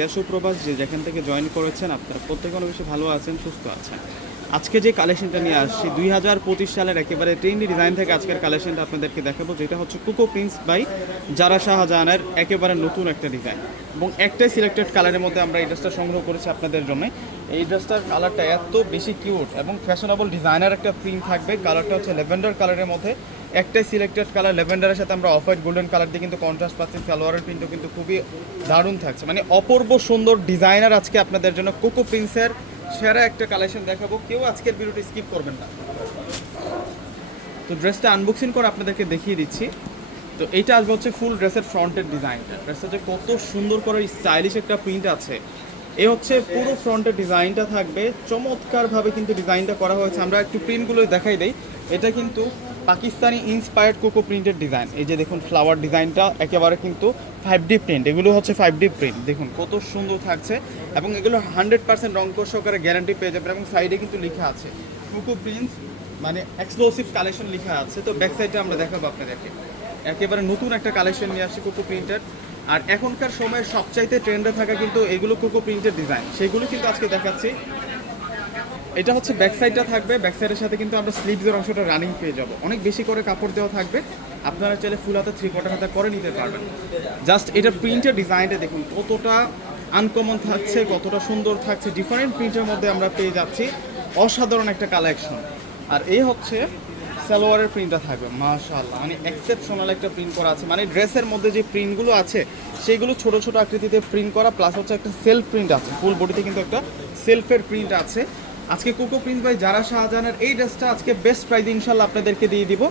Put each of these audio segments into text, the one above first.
দেশ প্রবাস যে যেখান থেকে জয়েন করেছেন, আপনারা প্রত্যেকে অনেক বেশি ভালো আছেন, সুস্থ আছেন। আজকে যে কালেকশনটা নিয়ে আসছি, দুই হাজার পঁচিশ সালের একেবারে ট্রেন্ডি ডিজাইন থেকে আজকের কালেকশনটা আপনাদেরকে দেখাবো, যেটা হচ্ছে কুকো প্রিন্স বাই জারা শাহজাহানের একেবারে নতুন একটা ডিজাইন এবং একটাই সিলেক্টেড কালারের মধ্যে আমরা এই ড্রেসটা সংগ্রহ করেছি আপনাদের জন্য। এই ড্রেসটার কালারটা এত বেশি কিউট এবং ফ্যাশনেবল ডিজাইনার একটা প্রিন্ট থাকবে। কালারটা হচ্ছে লেভেন্ডার কালারের মধ্যে। একটাই সিলেক্টেড কালার লেভেন্ডারের সাথে আমরা অফ হোয়াইট গোল্ডেন কালার দিয়ে কিন্তু কন্ট্রাস্ট পাচ্ছি, সালোয়ারের প্রিন্টও কিন্তু খুবই দারুণ থাকছে। মানে অপূর্ব সুন্দর ডিজাইনার আজকে আপনাদের জন্য কোকো প্রিন্সের সেরা একটা কালেকশন দেখাবো। কেউ আজকের ভিডিওটি স্কিপ করবেন না। তো ড্রেসটা আনবক্সিং করে আপনাদেরকে দেখিয়ে দিচ্ছি। তো এইটা আসবে হচ্ছে ফুল ড্রেসের ফ্রন্টের ডিজাইনটা ড্রেসটা যে কত সুন্দর করে স্টাইলিশ একটা প্রিন্ট আছে। এ হচ্ছে পুরো ফ্রন্টের ডিজাইনটা থাকবে। চমৎকারভাবে কিন্তু ডিজাইনটা করা হয়েছে। আমরা একটু প্রিন্টগুলো দেখাই দেই। এটা কিন্তু পাকিস্তানি ইন্সপায়ার্ড কোকো প্রিন্টের ডিজাইন এই যে দেখুন ফ্লাওয়ার ডিজাইনটা একেবারে কিন্তু ফাইভ ডি প্রিন্ট এগুলো হচ্ছে ফাইভ ডি প্রিন্ট দেখুন কত সুন্দর থাকছে। এবং এগুলো হান্ড্রেড পার্সেন্ট রঙ্ক সহকারে গ্যারান্টি পেয়ে যাবেন। এবং সাইডে কিন্তু লেখা আছে কোকো প্রিন্স মানে এক্সক্লুসিভ কালেকশন লেখা আছে। তো ব্যাক সাইডে আমরা দেখাবো আপনাদেরকে। একেবারে নতুন একটা কালেকশন নিয়ে আসছি কোকো প্রিন্টের আর এখনকার সময়ে সবচাইতে ট্রেন্ডে থাকা কিন্তু এগুলো কোকো প্রিন্টের ডিজাইন সেগুলো কিন্তু আজকে দেখাচ্ছি। এটা হচ্ছে ব্যাক সাইডটা থাকবে। ব্যাক সাইডের সাথে কিন্তু আমরা স্লিভসের অংশটা রানিং পেয়ে যাব। অনেক বেশি করে কাপড় দেওয়া থাকবে। আপনারা চাইলে ফুল হাতে থ্রি কোয়ার্টার হাতে করে নিতে পারবেন। জাস্ট এটা প্রিন্টের ডিজাইনটা দেখুন, কতটা আনকমন থাকছে, কতটা সুন্দর থাকছে। ডিফারেন্ট প্রিন্টের মধ্যে আমরা পেয়ে যাচ্ছি। অসাধারণ একটা কালেকশন আর এই হচ্ছে সালোয়ারের প্রিন্টটা থাকবে, মাশাআল্লাহ। মানে এক্সেপশনাল একটা প্রিন্ট করা আছে। মানে ড্রেসের মধ্যে যে প্রিন্টগুলো আছে, সেগুলো ছোট ছোট আকৃতিতে প্রিন্ট করা প্লাস হচ্ছে একটা সেলফ প্রিন্ট আছে। ফুল বডিতে কিন্তু একটা সেলফের প্রিন্ট আছে। আজকে কোকো প্রিন্ট ভাই, যারা শাহজাহানের এই ড্রেসটা আজকে বেস্ট প্রাইজ ইনশাল্লাহ আপনাদেরকে দিয়ে দিব।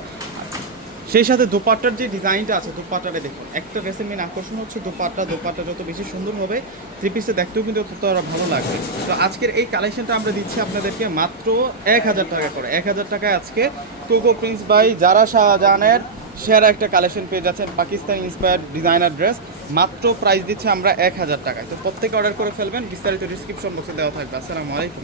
সেই সাথে দোপাট্টার যে ডিজাইনটা আছে, দোপাট্টাটা দেখুন। একটা ড্রেসের মেন আকর্ষণ হচ্ছে দোপাট্টা দোপাট্টা যত বেশি সুন্দর হবে থ্রি পিসে দেখতেও কিন্তু তত আরও ভালো লাগবে। তো আজকের এই কালেকশনটা আমরা দিচ্ছি আপনাদেরকে মাত্র এক হাজার টাকা করে। এক হাজার টাকায় আজকে কোকো প্রিন্স বাই যারা শাহজাহানের সেরা একটা কালেকশন পেয়ে যাচ্ছেন, পাকিস্তান ইন্সপায়ার ডিজাইনার ড্রেস মাত্র প্রাইস দিচ্ছে আমরা এক হাজার টাকায়। তো প্রত্যেকে অর্ডার করে ফেলবেন, বিস্তারিত ডিসক্রিপশন বক্সে দেওয়া থাকবে। আসসালামু আলাইকুম।